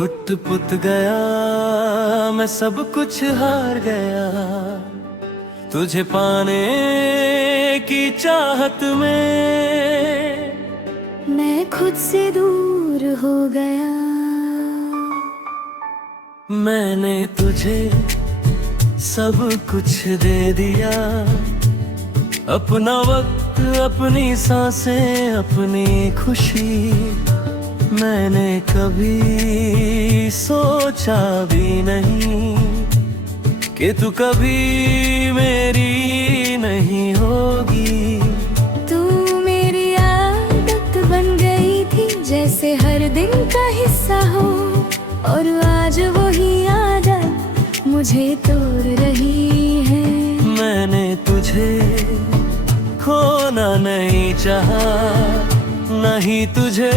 लुट पुत गया मैं, सब कुछ हार गया तुझे पाने की चाहत में। मैं खुद से दूर हो गया। मैंने तुझे सब कुछ दे दिया, अपना वक्त, अपनी सांसें, अपनी खुशी। मैंने कभी सोचा भी नहीं कि तू कभी मेरी नहीं होगी। तू मेरी आदत बन गई थी, जैसे हर दिन का हिस्सा हो, और आज वही आदत मुझे तोड़ रही है। मैंने तुझे खोना नहीं चाहा, नहीं तुझे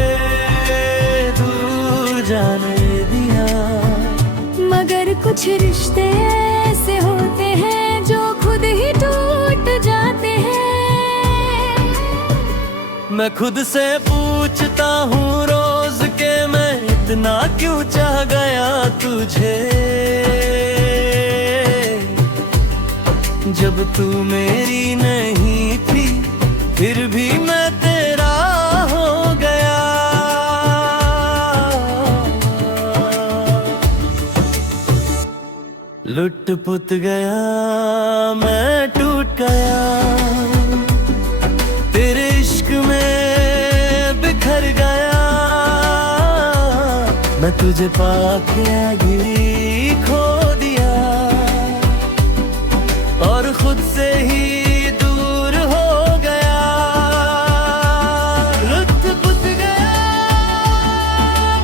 दूर जाने दिया। मगर कुछ रिश्ते ऐसे होते हैं जो खुद ही टूट जाते हैं। मैं खुद से पूछता हूँ रोज के मैं इतना क्यों चाह गया तुझे। जब तू मेरी नहीं थी फिर भी मैं तेरा हो गया। लुट पुत गया मैं, टूट गया तेरे इश्क में बिखर गया। मैं तुझे पाके गिरी खो दिया, और खुद से ही दूर हो गया। लुट पुत गया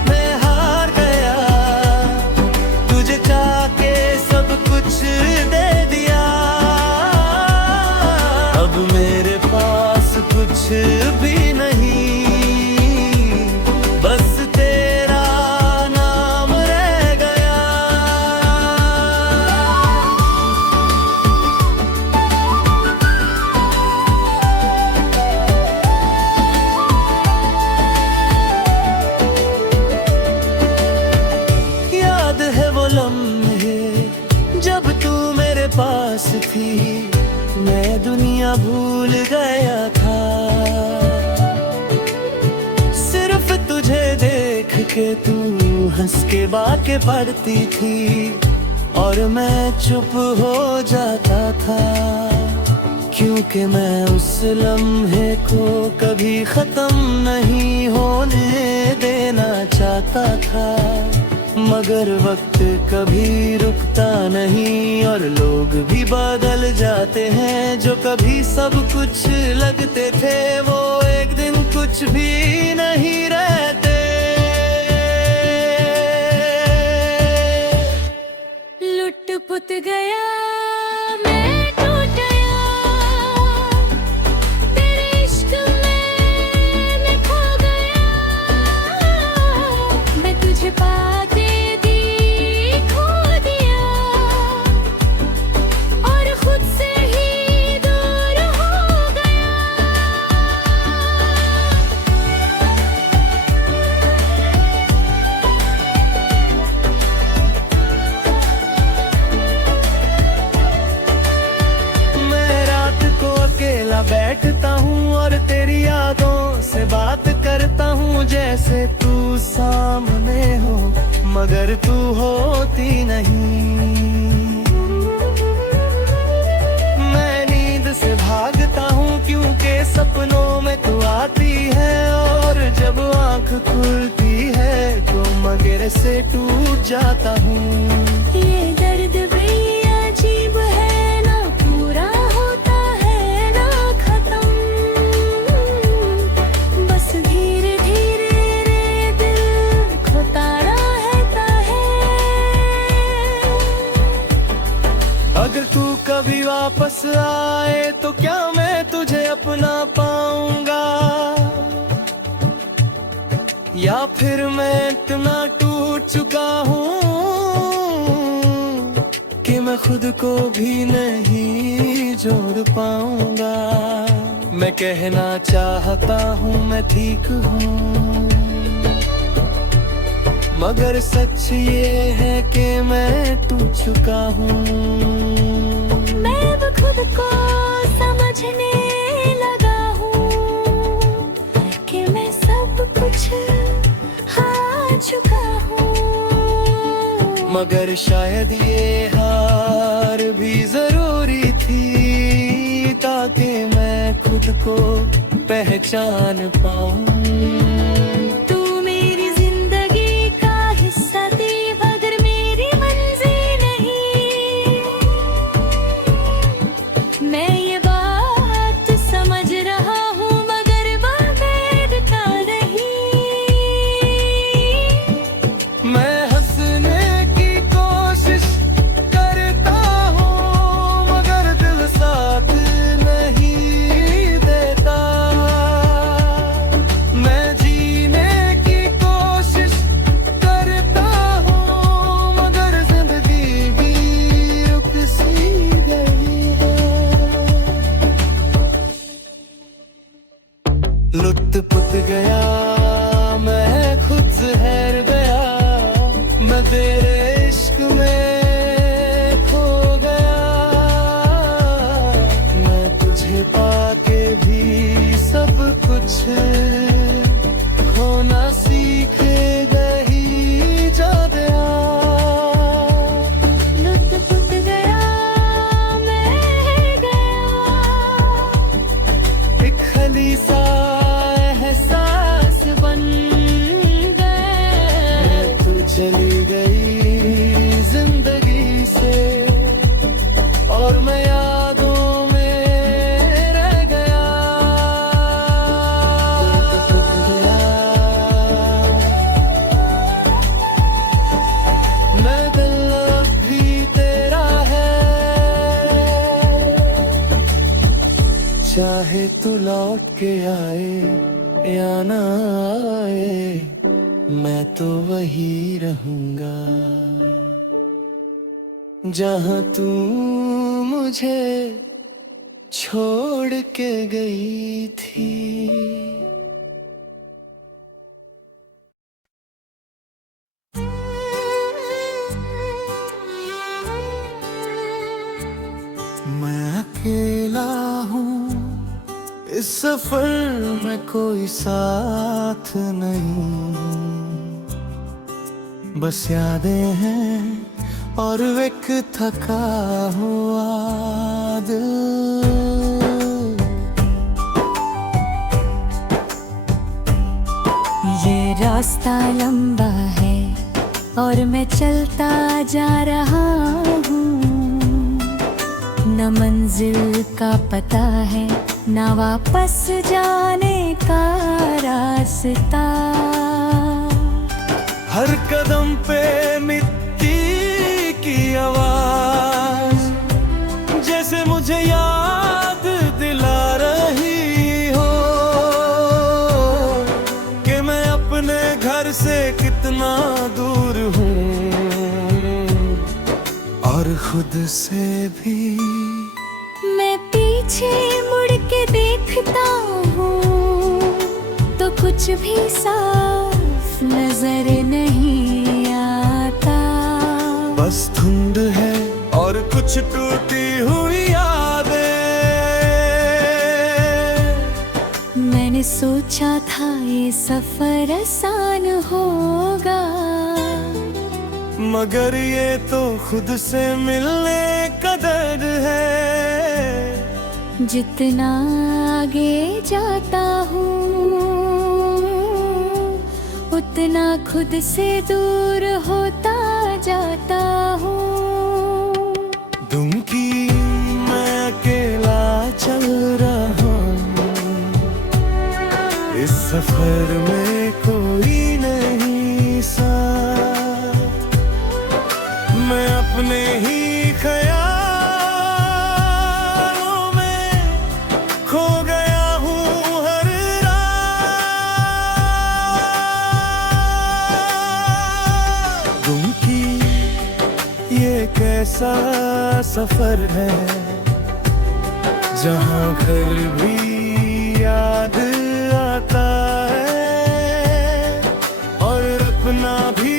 मैं, हार गया तुझे चाह के सब कुछ दे दिया। अब मेरे पास कुछ भी नहीं, बस तेरा नाम रह गया। याद है वो लम्हे जब तू मेरे पास थी, मैं दुनिया भूल गया था। सिर्फ तुझे देख के तू हंस के बातें पढ़ती थी, और मैं चुप हो जाता था, क्योंकि मैं उस लम्हे को कभी खत्म नहीं होने देना चाहता था। मगर वक्त कभी रुकता नहीं, और लोग भी बदल जाते हैं। जो कभी सब कुछ लगते थे वो एक दिन कुछ भी नहीं रहते। लुट पुत गया मैं, टूट गया तेरे इश्क में मैं खो गया। मैं तुझे पाके खो दिया, और खुद से ही दूर हो गया। मैं रात को अकेला बैठता हूँ और तेरी यादों से बात करता हूँ, जैसे तू सामने हो मगर तू होती नहीं। मैं नींद से भागता हूँ क्योंकि सपनों में तू आती है, और जब आँख खुलती है तो मगर से टूट जाता हूँ। ये दर्द भी अजीब है, ना पूरा होता है ना खत्म। बस धीरे धीरे दिल खोता रहता है। अगर तू कभी वापस आए तो क्या मैं तुझे अपना पाऊंगा, या फिर मैं इतना टूट चुका हूँ कि मैं खुद को भी नहीं जोड़ पाऊंगा। मैं कहना चाहता हूँ मैं ठीक हूँ, मगर सच ये है कि मैं टूट चुका हूँ। मैं अब खुद को समझने लगा हूँ कि मैं सब कुछ हार चुका हूँ। मगर शायद ये हार भी जरूरी थी ताकि मैं खुद को पहचान पाऊँ। तू मेरी जिंदगी का हिस्सा थी मगर मेरी मंजिल नहीं। मैं ये बात समझ रहा हूँ मगर वफादार नहीं। मैं हंसने की कोशिश करता हूँ मगर दिल साथ नहीं देता। मैं जीने की कोशिश करता हूँ मगर जिंदगी भी रुक सी गई है। लुट पुट गया मैं खुद जहर गया। मैं तेरे इश्क में खो गया। मैं तुझे पाके भी सब कुछ खोना सीख गई जा गया। लुट पुट गया मैं गया। एक खली सा एहसास बन गए। तू चली गई जिंदगी से और मैं यादों में रह गया। मैं दिल अब भी तेरा है। चाहे तू लौट के आए या ना आए मैं तो वही रहूंगा जहां तू मुझे छोड़ के गई थी। मैं अकेला हूँ इस सफर में कोई साथ नहीं। बस यादें हैं और एक थका हुआ दिल। ये रास्ता लंबा है और मैं चलता जा रहा हूँ। न मंजिल का पता है न वापस जाने का रास्ता। हर कदम पे मिट्टी की आवाज जैसे मुझे याद दिला रही हो कि मैं अपने घर से कितना दूर हूँ और खुद से भी। मैं पीछे मुड़ के देखता हूँ तो कुछ भी साफ नजर नहीं आता। बस धुंध है और कुछ टूटी हुई यादें। मैंने सोचा था ये सफर आसान होगा मगर ये तो खुद से मिलने का दर्द है। जितना आगे जाता हूँ उतना खुद से दूर होता जाता हूँ। दुमकी मैं अकेला चल रहा हूँ इस सफर में कोई नहीं साथ। मैं अपने ही ख्यालों में खो गया हूँ हर रात। दुमकी ये कैसा सफर है जहाँ घर भी याद आता है और अपना भी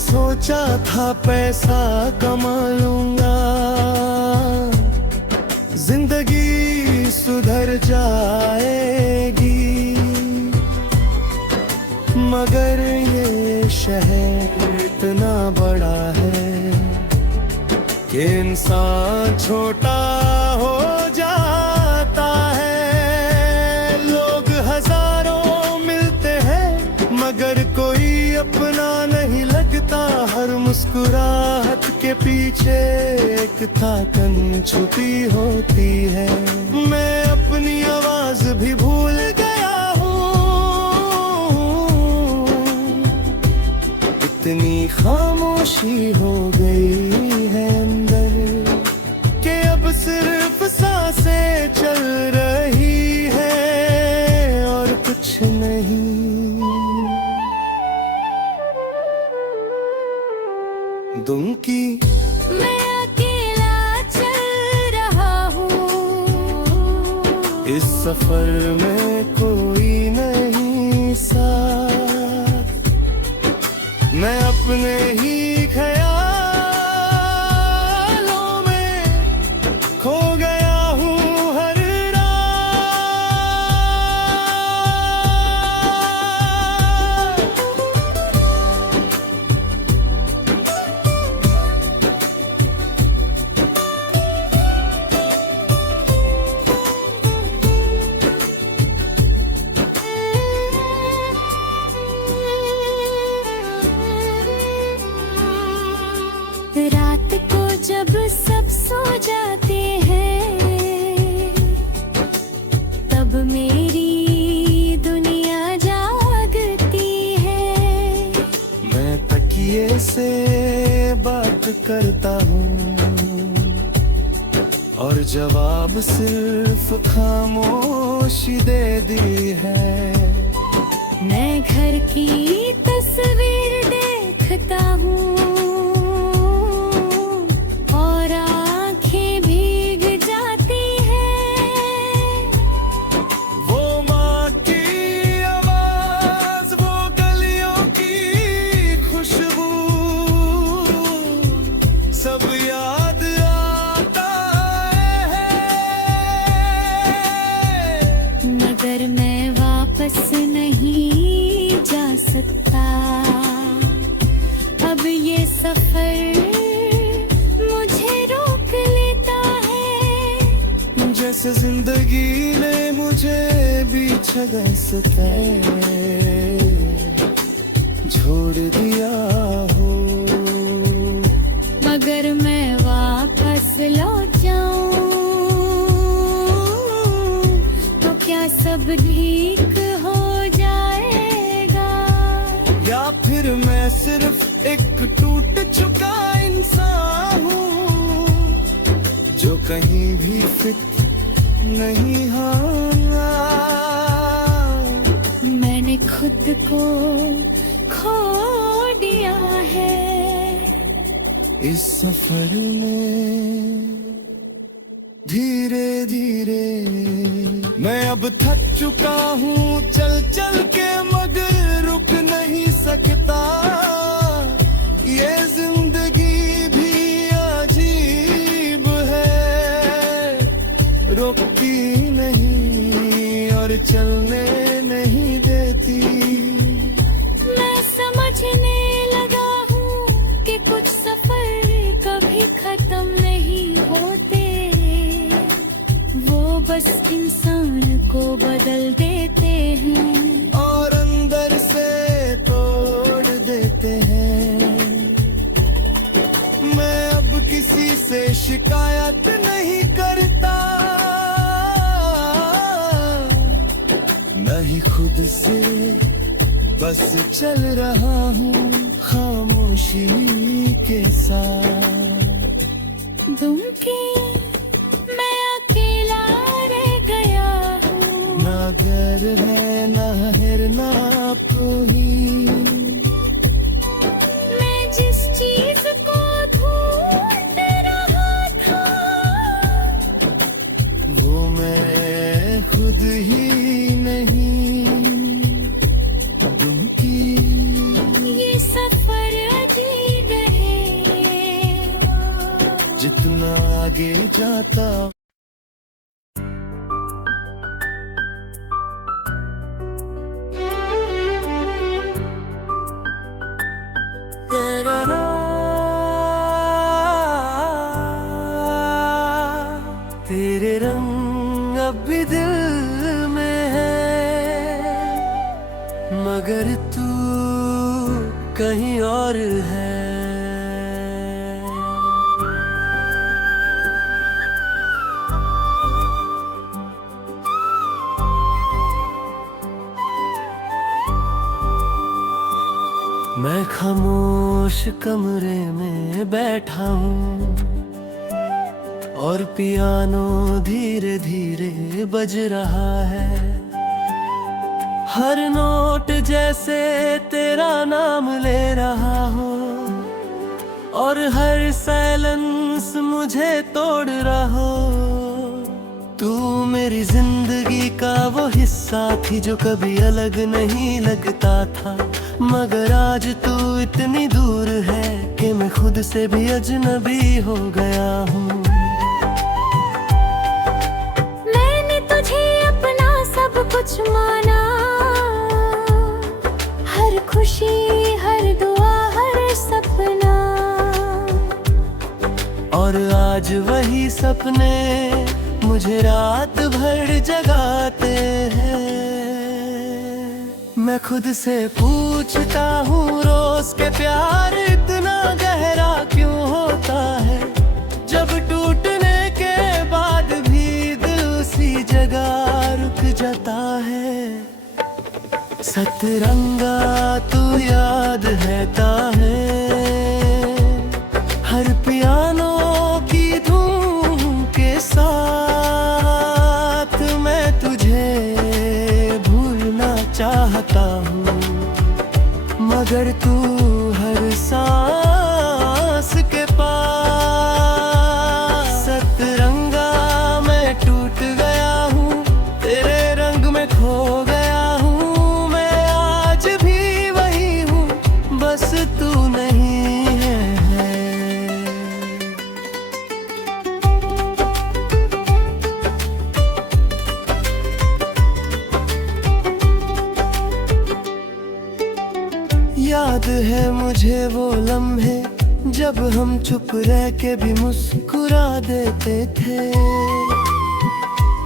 सोचा था पैसा कमा लूंगा, जिंदगी सुधर जाएगी, मगर ये शहर इतना बड़ा है कि इंसान छोटा हो जाता है। लोग हजारों मिलते हैं मगर कोई अपना नहीं लगता, हर मुस्कुराहट के पीछे एक थकान छुपी होती है। मैं अपनी आवाज भी भूल गया हूँ, इतनी खामोशी हो गई है अंदर कि अब सिर्फ सांसें चल रही है और कुछ नहीं। दुमकी मैं अकेला चल रहा हूँ, इस सफर में कोई नहीं साथ, मैं अपने ही ख्यालों में खो गया हूँ हर रात। रात को जब सब सो जाते हैं, तब मेरी दुनिया जागती है। मैं तकिए से बात करता हूँ और जवाब सिर्फ खामोशी दे दी है। मैं घर की तस्वीर देखता हूँ और आंखें भीग जाती हैं। वो माँ की आवाज, वो गलियों की खुशबू, सब याद आता है, मगर मैं वापस नहीं जा सकता। अब ये सफर मुझे रोक लेता है, जैसे जिंदगी ने मुझे बीच रास्ते छोड़ दिया हो। मगर मैं वापस लौट जाऊं तो क्या सब ठीक हो जाएगा, या फिर मैं सिर्फ एक टूट चुका इंसान हूँ जो कहीं भी फिट नहीं। हाँ, मैंने खुद को खो दिया है इस सफर में। धीरे धीरे मैं अब थक चुका हूँ चल चल के, मगर रुक नहीं सकता। ये जिंदगी भी अजीब है, रुकती नहीं और चलने नहीं देती। मैं समझने लगा हूँ कि कुछ सफर कभी खत्म नहीं होते, वो बस इंसान को बदल देते हैं और अंदर से तोड़ देते हैं। मैं अब किसी से शिकायत नहीं करता, नहीं खुद से, बस चल रहा हूँ खामोशी के साथ। दुमकी मैं अकेला रह गया हूँ, ना घर है ना हेर ना कोई, मैं जिस चीज को ढूंढ रहा था वो मैं खुद ही नहीं। दुमकी ये सफर अजीब जाता। तेरे रंग अब भी दिल में है, मगर तू कहीं और है। मैं खामोश कमरे में बैठा हूँ और पियानो धीरे धीरे बज रहा है। हर नोट जैसे तेरा नाम ले रहा हो और हर साइलेंस मुझे तोड़ रहा हो। तू मेरी जिंदगी का वो हिस्सा थी जो कभी अलग नहीं लगता था, मगर आज तू इतनी दूर है कि मैं खुद से भी अजनबी हो गया हूँ। मैंने तुझे अपना सब कुछ माना, हर खुशी हर दुआ हर सपना, और आज वही सपने मुझे रात भर जगाते हैं। मैं खुद से पूछता हूँ रोज के प्यार इतना गहरा क्यों होता है, जब टूटने के बाद भी दिल उसी जगह रुक जाता है। सतरंगा तू याद रहता है, हर पियानो की धूम के साथ मैं तुझे भूलना चाहता हूँ, मगर तू हर सांस के पास। सतरंगा मैं टूट गया हूँ, तेरे रंग में खो गया हूँ। मैं आज भी वही हूँ, बस तू नहीं है। याद है मुझे वो लम्हे जब हम चुप रह के भी मुस्कुरा देते थे।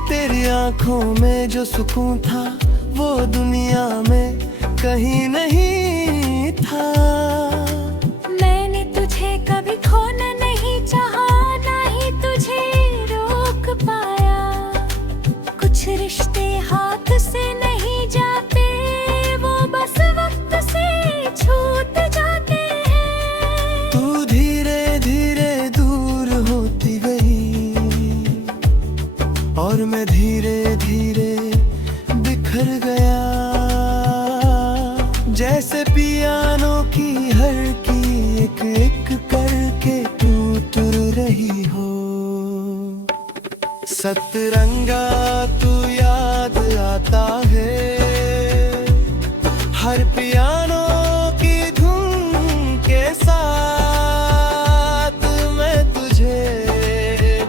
तेरी आंखों में जो सुकून था वो दुनिया में कहीं नहीं था। मैंने तुझे कभी खोना नहीं चाहा, ना ही तुझे रोक पाया। कुछ रिश्ते हाथ से नहीं जाते, वो बस वक्त से छूट जाते हैं। तू धीरे धीरे दूर होती गई और मैं धीरे धीरे बिखर गया, जैसे पियानो की हर की एक एक करके टूट रही हो। सतरंगा तू याद आता है, हर पियानो की धुन के साथ मैं तुझे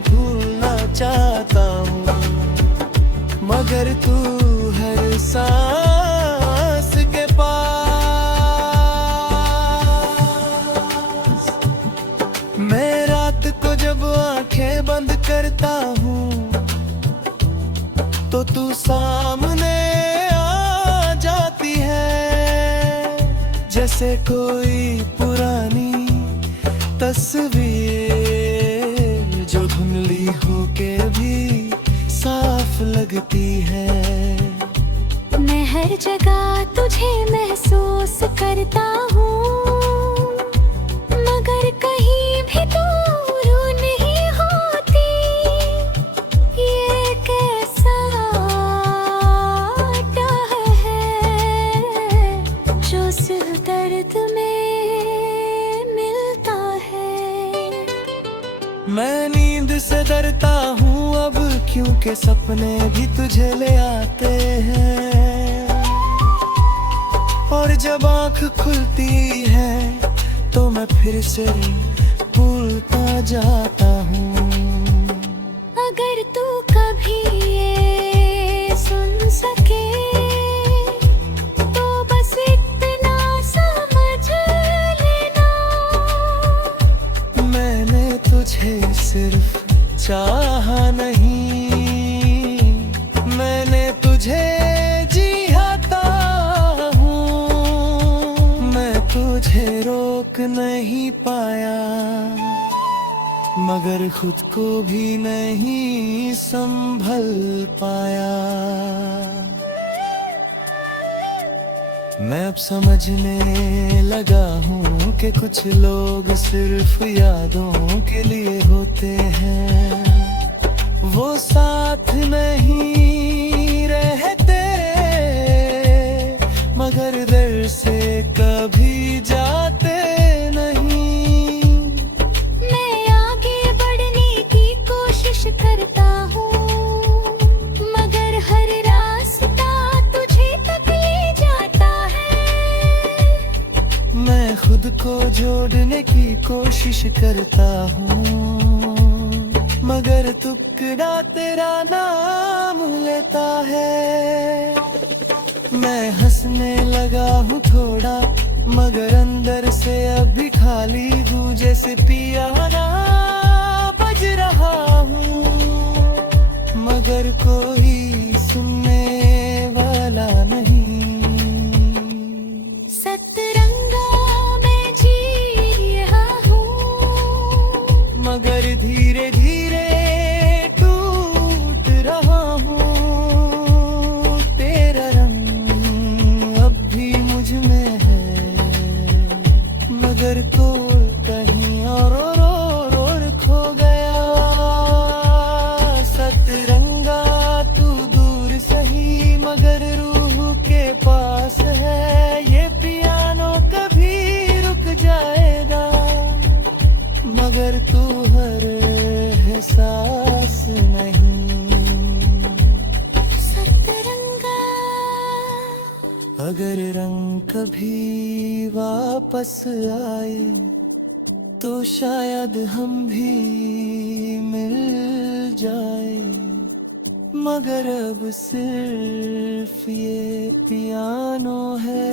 भूलना चाहता हूँ, मगर तू हर सांस के पास। मैं रात को जब आंखें बंद करता हूँ तो तू सामने आ जाती है, जैसे कोई पुरानी तस्वीर जो धुंधली होके भी साफ लगती है। मैं हर जगह तुझे महसूस करता हूँ, मगर कहीं भी तू रू नहीं होती। ये कैसा डर है जो सिर्फ दर्द में मिलता है। मैं नींद से डरता हूँ अब, क्योंकि सपने भी तुझे ले आते हैं, और जब आँख खुलती है तो मैं फिर से भूलता जाता हूँ। नहीं पाया, मगर खुद को भी नहीं संभल पाया। मैं अब समझने लगा हूँ कि कुछ लोग सिर्फ यादों के लिए होते हैं, वो साथ नहीं रहते, मगर दिल से कभी जाते नहीं। मैं आगे बढ़ने की कोशिश करता हूँ, मगर हर रास्ता तुझे तक ले जाता है। मैं खुद को जोड़ने की कोशिश करता हूँ, मगर टुकड़ा तेरा नाम लेता है। मैं हंसने लगा हूँ थोड़ा, मगर अंदर से अभी खाली हूँ, जैसे पियाना बज रहा हूँ, मगर कोई सुनने वाला नहीं। सतरंगा मैं जी रहा हूँ, मगर धीरे धीरे टूट रहा हूँ। तेरा रंग अब भी मुझ में है, मगर को कहीं और खो गया। सतरंगा तू दूर सही, मगर रूह के पास है। ये पियानो कभी रुक जाएगा, मगर तू हर एहसास नहीं। सतरंगा अगर रंग कभी वापस आए, तो शायद हम भी मिल जाए, मगर अब सिर्फ ये पियानो है।